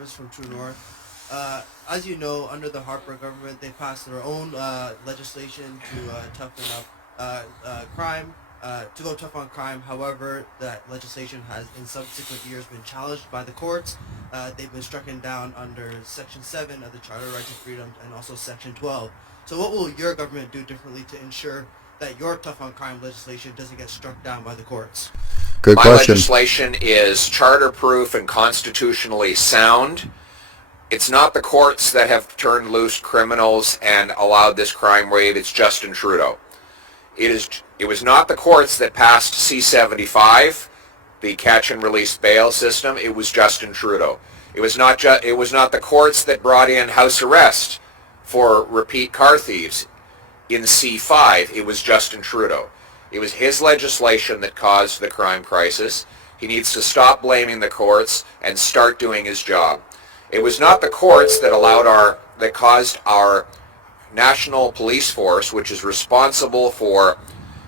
Travis from True North. As you know, under the Harper government, they passed their own legislation to toughen up crime, to go tough on crime. However, that legislation has in subsequent years been challenged by the courts. They've been stricken down under Section 7 of the Charter of Rights and Freedoms and also Section 12. So what will your government do differently to ensure that your tough on crime legislation doesn't get struck down by the courts? Good My question. legislation is charter-proof and constitutionally sound. It's not the courts that have turned loose criminals and allowed this crime wave. It's Justin Trudeau. It was not the courts that passed C-75, the catch and release bail system. It was Justin Trudeau. It was not the courts that brought in house arrest for repeat car thieves in C-5. It was Justin Trudeau. It was his legislation that caused the crime crisis. He needs to stop blaming the courts and start doing his job. It was not the courts that caused our national police force, which is responsible for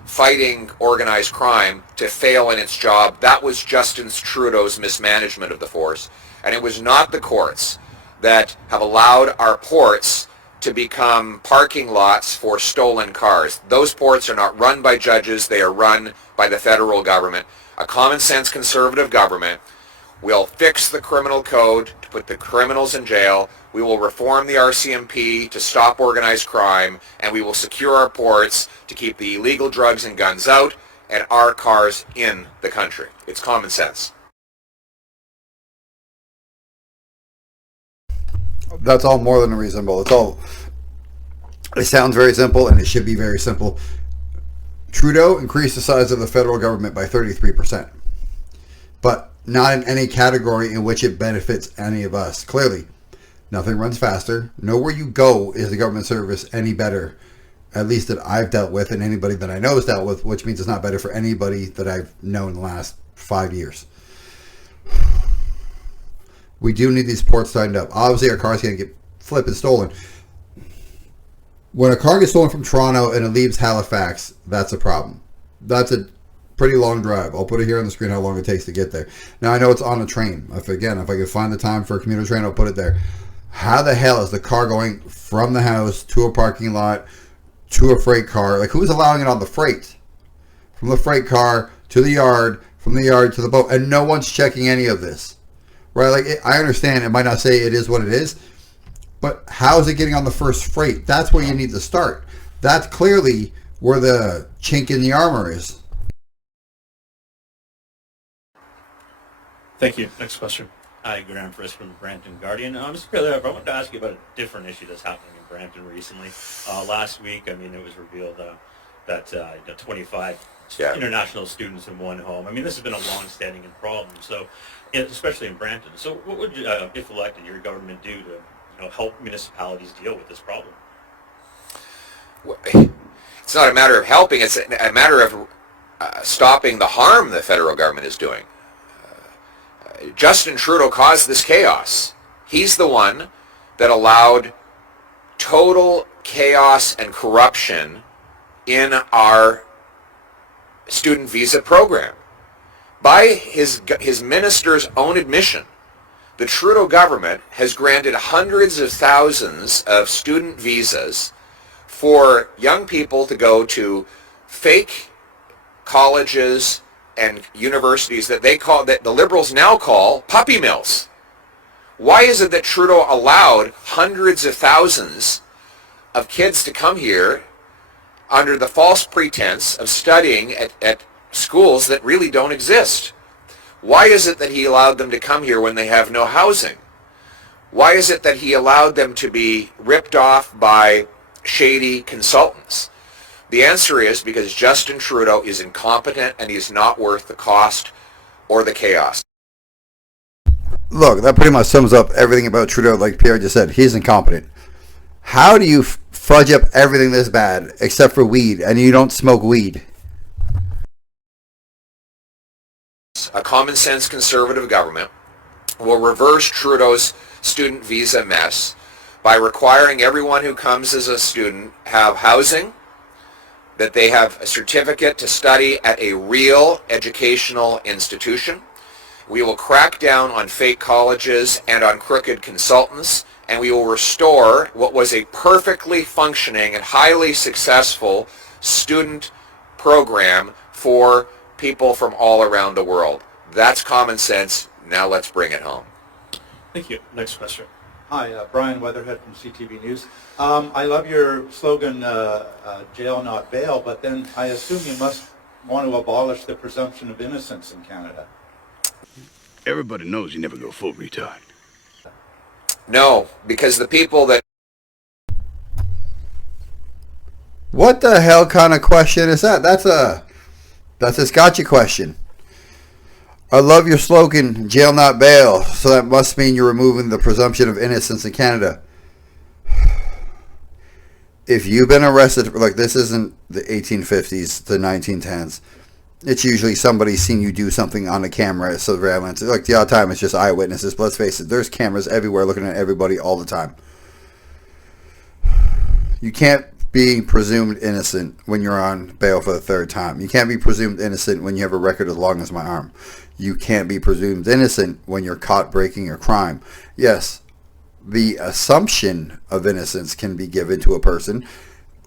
fighting organized crime, to fail in its job. That was Justin Trudeau's mismanagement of the force. And it was not the courts that have allowed our ports to become parking lots for stolen cars. Those ports are not run by judges. They are run by the federal government. A common sense conservative government will fix the criminal code to put the criminals in jail. We will reform the RCMP to stop organized crime, and we will secure our ports to keep the illegal drugs and guns out and our cars in the country. It's common sense. That's all more than reasonable. It sounds very simple, and it should be very simple. Trudeau increased the size of the federal government by 33%, but not in any category in which it benefits any of us. Clearly, nothing runs faster. Nowhere you go is the government service any better, at least that I've dealt with, and anybody that I know has dealt with, which means it's not better for anybody that I've known in the last 5 years. We do need these ports tightened up. Obviously, our cars can't get flipped and stolen. When a car gets stolen from Toronto and it leaves Halifax, that's a problem. That's a pretty long drive. I'll put it here on the screen how long it takes to get there. Now, I know it's on a train. If I could find the time for a commuter train, I'll put it there. How the hell is the car going from the house to a parking lot to a freight car? Like, who's allowing it on the freight? From the freight car to the yard, from the yard to the boat, and no one's checking any of this. Right, like, I understand it might not say it is what it is, but how is it getting on the first freight? That's where you need to start. That's clearly where the chink in the armor is. Thank you. Next question. Hi, Graham Frisk from the Brampton Guardian. Mr. Poilievre, I wanted to ask you about a different issue that's happening in Brampton recently. Last week, it was revealed that 25 international students in one home. This has been a long-standing problem. So, especially in Brampton. So, what would you, if elected, your government do to help municipalities deal with this problem? It's not a matter of helping. It's a matter of stopping the harm the federal government is doing. Justin Trudeau caused this chaos. He's the one that allowed total chaos and corruption in our student visa program. By his minister's own admission, the Trudeau government has granted hundreds of thousands of student visas for young people to go to fake colleges and universities that the Liberals now call puppy mills. Why is it that Trudeau allowed hundreds of thousands of kids to come here under the false pretense of studying at schools that really don't exist? Why is it that he allowed them to come here when they have no housing? Why is it that he allowed them to be ripped off by shady consultants? The answer is because Justin Trudeau is incompetent and he's not worth the cost or the chaos. Look, that pretty much sums up everything about Trudeau. Like Pierre just said, he's incompetent. How do you fudge up everything this bad except for weed, and you don't smoke weed? A common sense conservative government will reverse Trudeau's student visa mess by requiring everyone who comes as a student have housing, that they have a certificate to study at a real educational institution, We will crack down on fake colleges and on crooked consultants, and we will restore what was a perfectly functioning and highly successful student program for people from all around the world. That's common sense. Now let's bring it home. Thank you. Next question. Hi, Brian Weatherhead from CTV News. I love your slogan, jail not bail, but then I assume you must want to abolish the presumption of innocence in Canada. Everybody knows you never go full retard. No, because the people that... What the hell kind of question is that? That's a Scotchy question. I love your slogan, jail not bail, so that must mean you're removing the presumption of innocence in Canada. If you've been arrested, like, this isn't the 1850s, the 1910s. It's usually somebody seen you do something on a camera, surveillance. Like, the odd time it's just eyewitnesses. But let's face it, there's cameras everywhere looking at everybody all the time. You can't be presumed innocent when you're on bail for the third time. You can't be presumed innocent when you have a record as long as my arm. You can't be presumed innocent when you're caught breaking a crime. Yes, the assumption of innocence can be given to a person,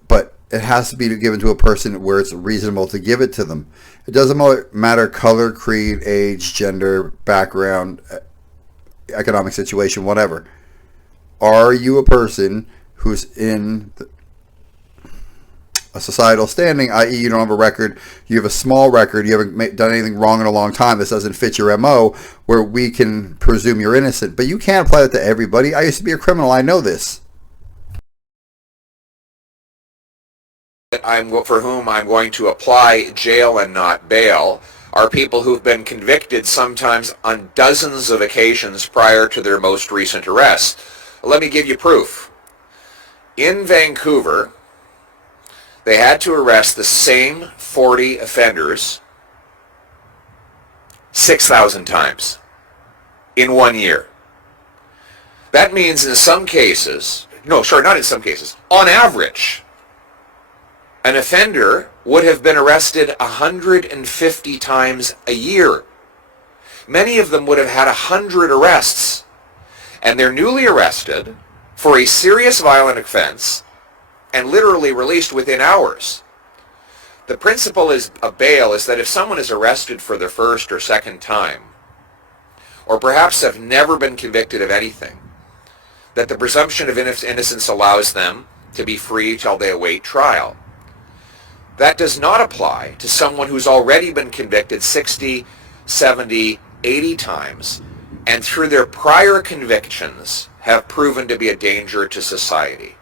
but it has to be given to a person where it's reasonable to give it to them. It doesn't matter color, creed, age, gender, background, economic situation, whatever. Are you a person who's in a societal standing, i.e. you don't have a record, you have a small record, you haven't done anything wrong in a long time, this doesn't fit your MO, where we can presume you're innocent. But you can't apply that to everybody. I used to be a criminal, I know this. For whom I'm going to apply jail and not bail are people who've been convicted sometimes on dozens of occasions prior to their most recent arrest. Let me give you proof. In Vancouver, they had to arrest the same 40 offenders 6,000 times in 1 year. That means in some cases, not in some cases, on average, an offender would have been arrested 150 times a year. Many of them would have had 100 arrests, and they're newly arrested for a serious violent offense and literally released within hours. The principle of bail is that if someone is arrested for the first or second time, or perhaps have never been convicted of anything, that the presumption of innocence allows them to be free till they await trial. That does not apply to someone who's already been convicted 60, 70, 80 times, and through their prior convictions have proven to be a danger to society.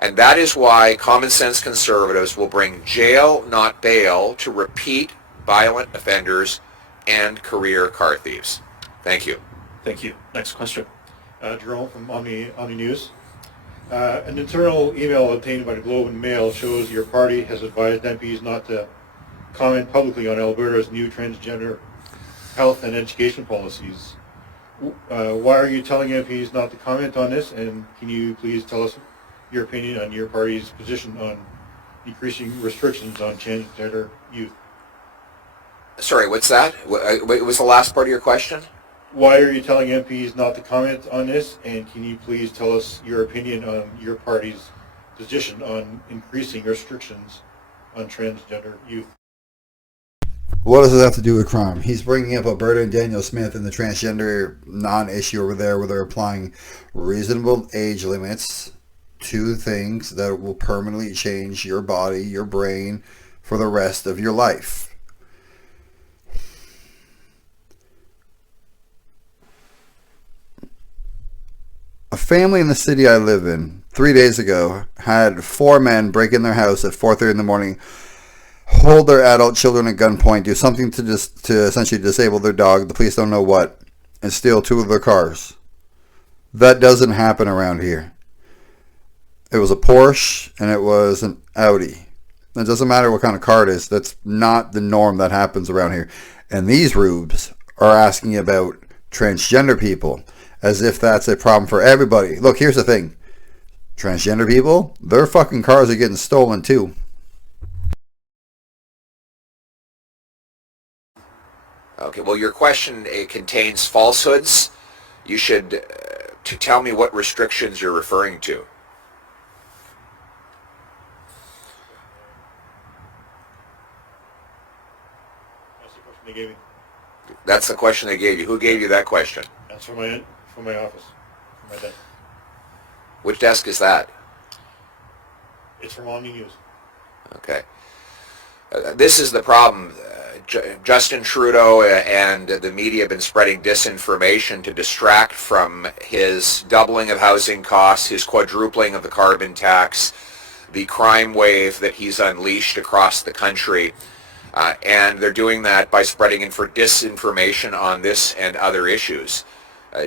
And that is why common sense conservatives will bring jail, not bail, to repeat violent offenders and career car thieves. Thank you. Thank you. Next question. Jerome from Omni News. An internal email obtained by the Globe and Mail shows your party has advised MPs not to comment publicly on Alberta's new transgender health and education policies. Why are you telling MPs not to comment on this? And can you please tell us your opinion on your party's position on increasing restrictions on transgender youth? Sorry, what's that? What was the last part of your question? Why are you telling MPs not to comment on this? And can you please tell us your opinion on your party's position on increasing restrictions on transgender youth? What does it have to do with crime? He's bringing up Alberta and Daniel Smith and the transgender non-issue over there, where they're applying reasonable age limits to things that will permanently change your body, your brain, for the rest of your life. A family in the city I live in 3 days ago had 4 men break in their house at 4:30 in the morning, hold their adult children at gunpoint, do something to essentially disable their dog, the police don't know what, and steal 2 of their cars. That doesn't happen around here. It was a Porsche and it was an Audi. It doesn't matter what kind of car it is. That's not the norm that happens around here. And these rubes are asking about transgender people as if that's a problem for everybody. Look, here's the thing. Transgender people, their fucking cars are getting stolen too. Okay, well, your question contains falsehoods. You should to tell me what restrictions you're referring to. That's the question they gave me. That's the question they gave you. Who gave you that question? That's from my office, from my desk. Which desk is that? It's from Omni News. Okay. This is the problem. Justin Trudeau and the media have been spreading disinformation to distract from his doubling of housing costs, his quadrupling of the carbon tax, the crime wave that he's unleashed across the country. And they're doing that by spreading disinformation on this and other issues.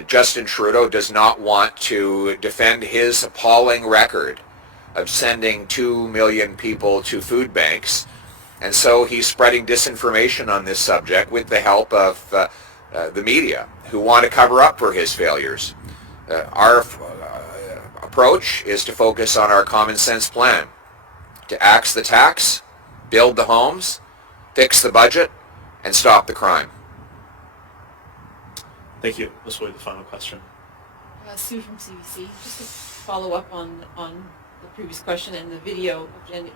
Justin Trudeau does not want to defend his appalling record of sending 2 million people to food banks. And so he's spreading disinformation on this subject with the help of the media, who want to cover up for his failures. Our approach is to focus on our common sense plan, to axe the tax, build the homes, fix the budget, and stop the crime. Thank you. This will be the final question. Sue from CBC. Just to follow up on the previous question and the video of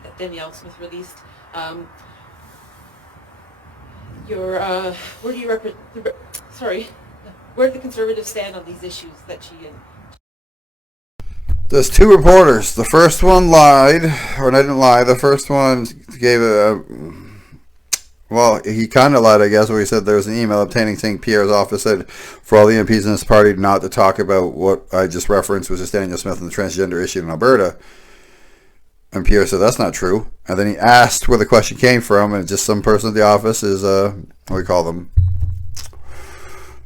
that Danielle Smith released. Where do you where do the Conservatives stand on these issues that she There's two reporters. The first one lied, or they didn't lie. The first one gave well, he kind of lied, I guess, where he said there was an email obtaining saying Pierre's office said for all the MPs in this party not to talk about what I just referenced, was just Danielle Smith and the transgender issue in Alberta. And Pierre said that's not true. And then he asked where the question came from, and just some person at the office is, what do we call them?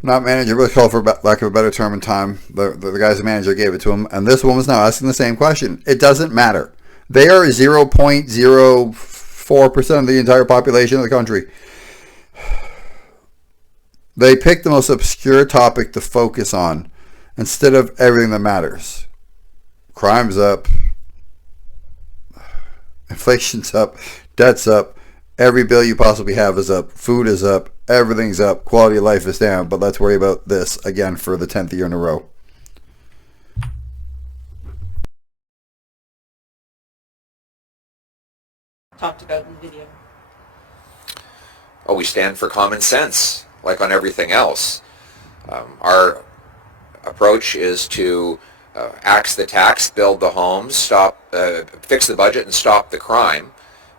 Not manager, but called, for lack of a better term in time. The guy's the manager gave it to him. And this woman's now asking the same question. It doesn't matter. They are 0.04% of the entire population of the country. They picked the most obscure topic to focus on instead of everything that matters. Crime's up. Inflation's up. Debt's up. Every bill you possibly have is up. Food is up. Everything's up. Quality of life is down. But let's worry about this again for the 10th year in a row. talked about in the video? Oh, we stand for common sense, like on everything else. Our approach is to axe the tax, build the homes, fix the budget, and stop the crime.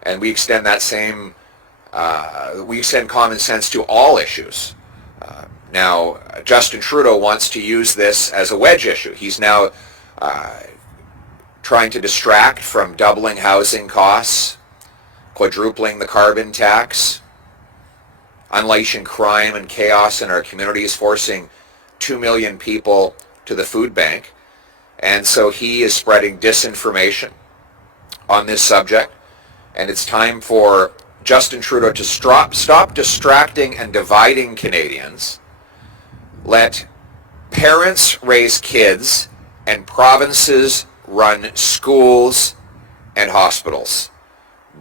And we extend that same, we extend common sense to all issues. Now, Justin Trudeau wants to use this as a wedge issue. He's now trying to distract from doubling housing costs, quadrupling the carbon tax, unleashing crime and chaos in our communities, forcing 2 million people to the food bank. And so he is spreading disinformation on this subject. And it's time for Justin Trudeau to stop distracting and dividing Canadians. Let parents raise kids and provinces run schools and hospitals.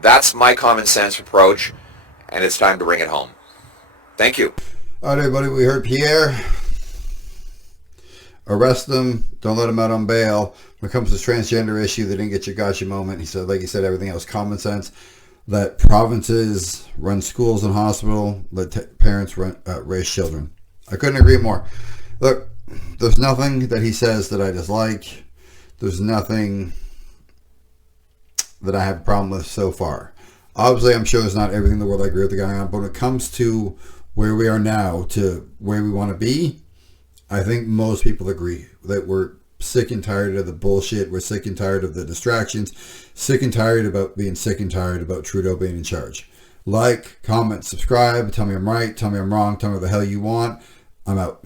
That's my common sense approach, and it's time to bring it home. Thank you. All right, everybody, we heard Pierre. Arrest them. Don't let them out on bail. When it comes to this transgender issue, they didn't get your gotcha moment. He said, like he said, everything else, common sense. Let provinces run schools and hospital. Let parents raise children. I couldn't agree more. Look, there's nothing that he says that I dislike. There's nothing that I have a problem with so far. Obviously, I'm sure there's not everything in the world I agree with the guy on, but when it comes to where we are now to where we want to be, I think most people agree that we're sick and tired of the bullshit. We're sick and tired of the distractions. Sick and tired about being sick and tired about Trudeau being in charge. Like, comment, subscribe. Tell me I'm right. Tell me I'm wrong. Tell me what the hell you want. I'm out.